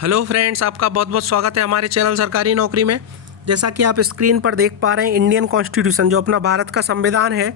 Hello friends, आपका बहुत बहुत स्वागत है हमारे चैनल सरकारी नौकरी में। जैसा कि आप स्क्रीन पर देख पा रहे हैं, इंडियन कॉन्स्टिट्यूशन जो अपना भारत का संविधान है,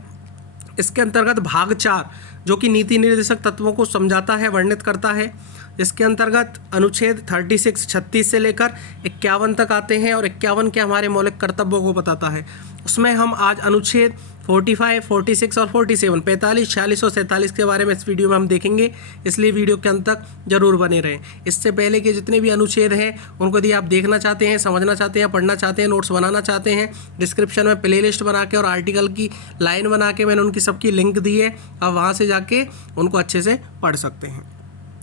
इसके अंतर्गत भाग 4 जो कि नीति निर्देशक तत्वों को समझाता है, वर्णित करता है, जिसके अंतर्गत अनुच्छेद 36 से लेकर 51 तक आते हैं और 51 के हमारे मौलिक कर्तव्यों को बताता है। उसमें हम आज अनुच्छेद 45, 46 और 47, 45, 46 और 47 के बारे में इस वीडियो में हम देखेंगे, इसलिए वीडियो के अंत तक जरूर बने रहें। इससे पहले के जितने भी अनुच्छेद हैं उनको यदि आप देखना चाहते हैं, समझना चाहते हैं, पढ़ना चाहते हैं, नोट्स बनाना चाहते हैं, डिस्क्रिप्शन में प्लेलिस्ट बना के और आर्टिकल की लाइन बना के मैंने उनकी सबकी लिंक दी है, आप वहाँ से जाके उनको अच्छे से पढ़ सकते हैं।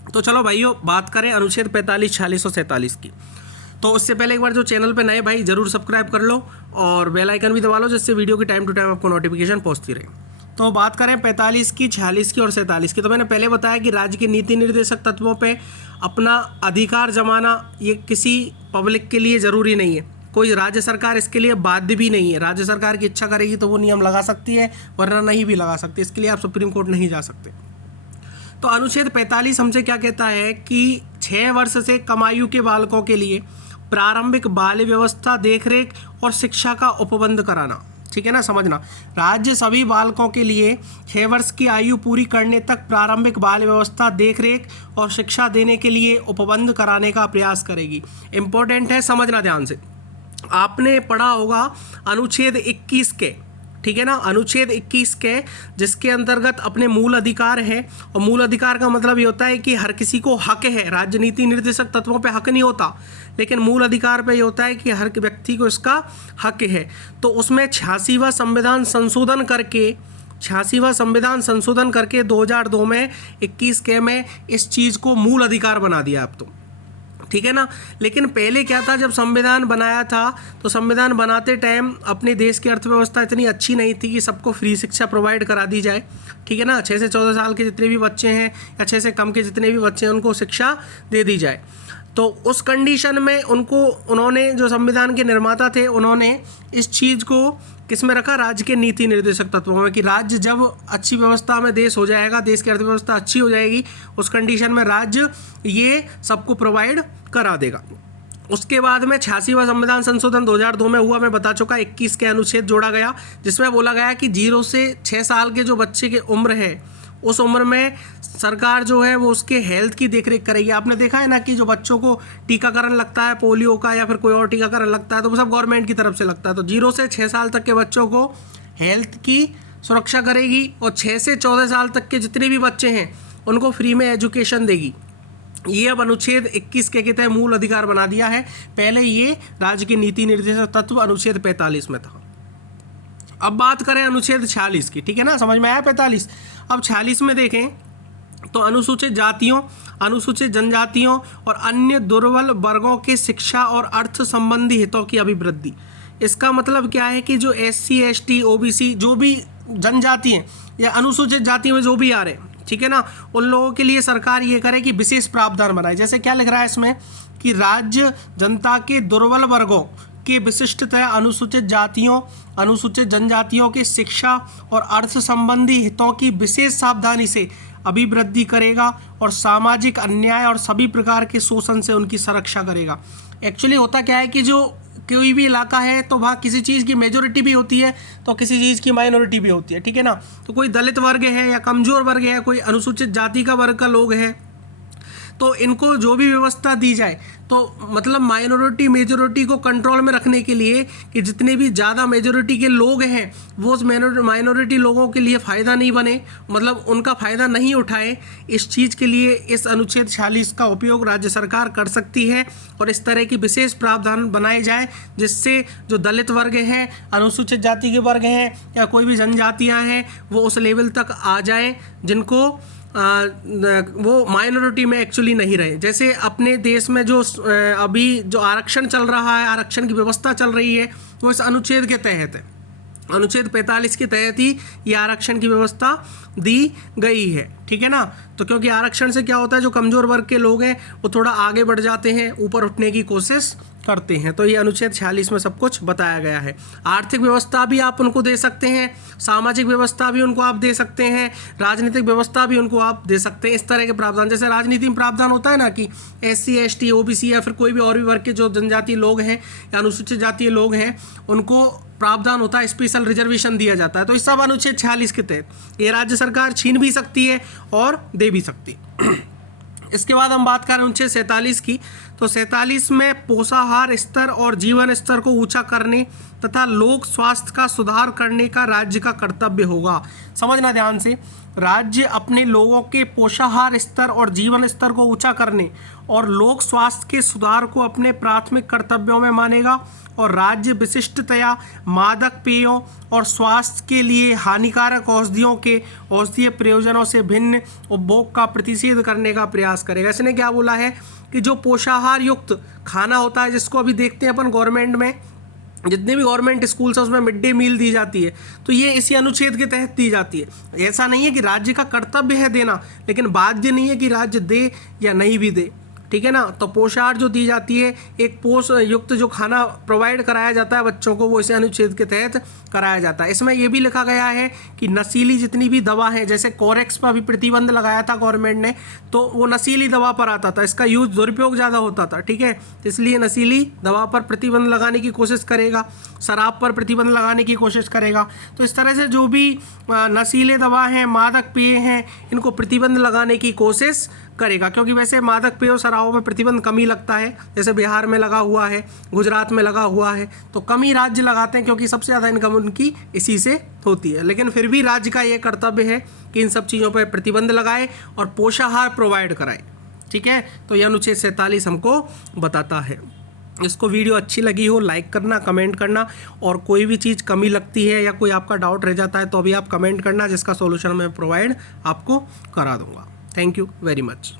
तो चलो भाइयों, बात करें अनुच्छेद 45, 46 और 47 की। तो उससे पहले एक बार जो चैनल पे नए भाई जरूर सब्सक्राइब कर लो और बेल आइकन भी दबा लो, जिससे वीडियो की टाइम टू टाइम आपको नोटिफिकेशन पहुंचती रहे। तो बात करें 45 की, 46 की और 47 की। तो मैंने पहले बताया कि राज्य के नीति निर्देशक तत्वों पे अपना अधिकार जमाना ये किसी पब्लिक के लिए ज़रूरी नहीं है, कोई राज्य सरकार इसके लिए बाध्य भी नहीं है। राज्य सरकार की इच्छा करेगी तो वो नियम लगा सकती है, वरना नहीं भी लगा सकती। इसके लिए आप सुप्रीम कोर्ट नहीं जा सकते। तो अनुच्छेद 45 हमसे क्या कहता है कि 6 वर्ष से कम आयु के बालकों के लिए प्रारंभिक बाल व्यवस्था, देखरेख और शिक्षा का उपबंध कराना। ठीक है ना, समझना। राज्य सभी बालकों के लिए 6 वर्ष की आयु पूरी करने तक प्रारंभिक बाल व्यवस्था, देखरेख और शिक्षा देने के लिए उपबंध कराने का प्रयास करेगी। इंपॉर्टेंट है, समझना ध्यान से। आपने पढ़ा होगा अनुच्छेद 21 के, ठीक है ना, अनुच्छेद 21 के, जिसके अंतर्गत अपने मूल अधिकार है। और मूल अधिकार का मतलब ये होता है कि हर किसी को हक है। राजनीति निर्देशक तत्वों पे हक नहीं होता, लेकिन मूल अधिकार पे ये होता है कि हर व्यक्ति को इसका हक है। तो उसमें 86वां संविधान संशोधन करके 2002 में 21 के में इस चीज़ को मूल अधिकार बना दिया अब तो, ठीक है ना। लेकिन पहले क्या था, जब संविधान बनाया था तो संविधान बनाते टाइम अपने देश की अर्थव्यवस्था इतनी अच्छी नहीं थी कि सबको फ्री शिक्षा प्रोवाइड करा दी जाए, ठीक है ना। 6 से 14 साल के जितने भी बच्चे हैं या 6 से कम के जितने भी बच्चे हैं उनको शिक्षा दे दी जाए। तो उस कंडीशन में उन्होंने जो संविधान के निर्माता थे, उन्होंने इस चीज़ को किस में रखा, राज्य के नीति निर्देशक तत्वों में, कि राज्य जब अच्छी व्यवस्था में देश हो जाएगा, देश की अर्थव्यवस्था अच्छी हो जाएगी, उस कंडीशन में राज्य ये सबको प्रोवाइड करा देगा। उसके बाद में 86वां संविधान संशोधन 2002 में हुआ, मैं बता चुका। 21 के अनुच्छेद जोड़ा गया, जिसमें बोला गया कि 0 से 6 साल के जो बच्चे की उम्र है, उस उम्र में सरकार जो है वो उसके हेल्थ की देखरेख करेगी। आपने देखा है ना कि जो बच्चों को टीकाकरण लगता है पोलियो का या फिर कोई और टीकाकरण लगता है तो वो सब गवर्नमेंट की तरफ से लगता है। तो 0 से 6 साल तक के बच्चों को हेल्थ की सुरक्षा करेगी और 6 से 14 साल तक के जितने भी बच्चे हैं उनको फ्री में एजुकेशन देगी। ये अब अनुच्छेद 21 के तहत मूल अधिकार बना दिया है। पहले ये राज्य के नीति निर्देशक तत्व अनुच्छेद 45 में था। अब बात करें अनुच्छेद 46 की, ठीक है ना, समझ में आया 45। अब 46 में देखें तो अनुसूचित जातियों, अनुसूचित जनजातियों और अन्य दुर्बल वर्गों के शिक्षा और अर्थ संबंधी हितों की अभिवृद्धि। इसका मतलब क्या है कि जो SC, ST, OBC जो भी जनजाति हैं या अनुसूचित जाति में जो भी आ रहे हैं, ठीक है ना, उन लोगों के लिए सरकार ये करे कि विशेष प्रावधान बनाए। जैसे क्या लिख रहा है इसमें कि राज्य जनता के दुर्बल वर्गों के विशिष्टतः अनुसूचित जातियों, अनुसूचित जनजातियों के शिक्षा और अर्थ संबंधी हितों की विशेष सावधानी से अभिवृद्धि करेगा और सामाजिक अन्याय और सभी प्रकार के शोषण से उनकी सुरक्षा करेगा। एक्चुअली होता क्या है कि जो कोई भी इलाका है तो वहाँ किसी चीज़ की मेजोरिटी भी होती है तो किसी चीज़ की माइनॉरिटी भी होती है, ठीक है ना। तो कोई दलित वर्ग है या कमज़ोर वर्ग है, कोई अनुसूचित जाति का वर्ग का लोग है, तो इनको जो भी व्यवस्था दी जाए तो मतलब माइनॉरिटी मेजॉरिटी को कंट्रोल में रखने के लिए कि जितने भी ज़्यादा मेजॉरिटी के लोग हैं वो उस माइनॉरिटी लोगों के लिए फ़ायदा नहीं बने, मतलब उनका फ़ायदा नहीं उठाए। इस चीज़ के लिए इस अनुच्छेद 46 का उपयोग राज्य सरकार कर सकती है और इस तरह की विशेष प्रावधान बनाए जाए जिससे जो दलित वर्ग हैं, अनुसूचित जाति के वर्ग हैं या कोई भी जनजातियाँ हैं वो उस लेवल तक आ जाए जिनको वो माइनॉरिटी में एक्चुअली नहीं रहे। जैसे अपने देश में जो अभी जो आरक्षण चल रहा है, आरक्षण की व्यवस्था चल रही है वो इस अनुच्छेद के तहत है, अनुच्छेद 45 के तहत ही ये आरक्षण की व्यवस्था दी गई है, ठीक है ना। तो क्योंकि आरक्षण से क्या होता है, जो कमज़ोर वर्ग के लोग हैं वो थोड़ा आगे बढ़ जाते हैं, ऊपर उठने की कोशिश करते हैं। तो ये अनुच्छेद 46 में सब कुछ बताया गया है। आर्थिक व्यवस्था भी आप उनको दे सकते हैं, सामाजिक व्यवस्था भी उनको आप दे सकते हैं, राजनीतिक व्यवस्था भी उनको आप दे सकते हैं। इस तरह के प्रावधान, जैसे राजनीति में प्रावधान होता है ना कि SC ST OBC या फिर कोई भी और भी वर्ग के जो जनजातीय लोग हैं या अनुसूचित जातीय लोग हैं उनको प्रावधान होता है, स्पेशल रिजर्वेशन दिया जाता है। तो इस सब अनुच्छेद 46 के तहत ये राज्य सरकार छीन भी सकती है और दे भी सकती है। इसके बाद हम बात करें अनुच्छेद 47 की, तो 47 में पोषाहार स्तर और जीवन स्तर को ऊंचा करने तथा लोक स्वास्थ्य का सुधार करने का राज्य का कर्तव्य होगा। समझना ध्यान से, राज्य अपने लोगों के पोषाहार स्तर और जीवन स्तर को ऊंचा करने और लोक स्वास्थ्य के सुधार को अपने प्राथमिक कर्तव्यों में मानेगा और राज्य विशिष्टतया मादक पेयों और स्वास्थ्य के लिए हानिकारक औषधियों के औषधीय प्रयोजनों से भिन्न उपभोग का प्रतिषेध करने का प्रयास करेगा। इसने क्या बोला है कि जो पोषाहार युक्त खाना होता है, जिसको अभी देखते हैं अपन गवर्नमेंट में, जितने भी गवर्नमेंट स्कूल्स हैं उसमें मिड डे मील दी जाती है, तो ये इसी अनुच्छेद के तहत दी जाती है। ऐसा नहीं है कि राज्य का कर्तव्य है देना, लेकिन बाध्य नहीं है कि राज्य दे या नहीं भी दे, ठीक है ना। तो पोषाहार जो दी जाती है, एक पोषण युक्त जो खाना प्रोवाइड कराया जाता है बच्चों को, वो इस अनुच्छेद के तहत कराया जाता है। इसमें ये भी लिखा गया है कि नशीली जितनी भी दवा है, जैसे कोरेक्स पर भी प्रतिबंध लगाया था गवर्नमेंट ने, तो वो नशीली दवा पर आता था, इसका यूज दुरुपयोग ज़्यादा होता था, ठीक है। इसलिए नशीली दवा पर प्रतिबंध लगाने की कोशिश करेगा, शराब पर प्रतिबंध लगाने की कोशिश करेगा। तो इस तरह से जो भी नशीले दवा हैं, मादक पेय हैं, इनको प्रतिबंध लगाने की कोशिश करेगा। क्योंकि वैसे मादक पेय और शराबों में प्रतिबंध कम ही लगता है, जैसे बिहार में लगा हुआ है, गुजरात में लगा हुआ है, तो कम ही राज्य लगाते हैं क्योंकि सबसे ज़्यादा इनकम उनकी इसी से होती है। लेकिन फिर भी राज्य का ये कर्तव्य है कि इन सब चीज़ों पर प्रतिबंध लगाए और पोषाहार प्रोवाइड कराए, ठीक है। तो यह अनुच्छेद 47 हमको बताता है। इसको वीडियो अच्छी लगी हो लाइक करना, कमेंट करना, और कोई भी चीज़ कमी लगती है या कोई आपका डाउट रह जाता है तो अभी आप कमेंट करना, जिसका सॉल्यूशन मैं प्रोवाइड आपको करा दूंगा। Thank you very much.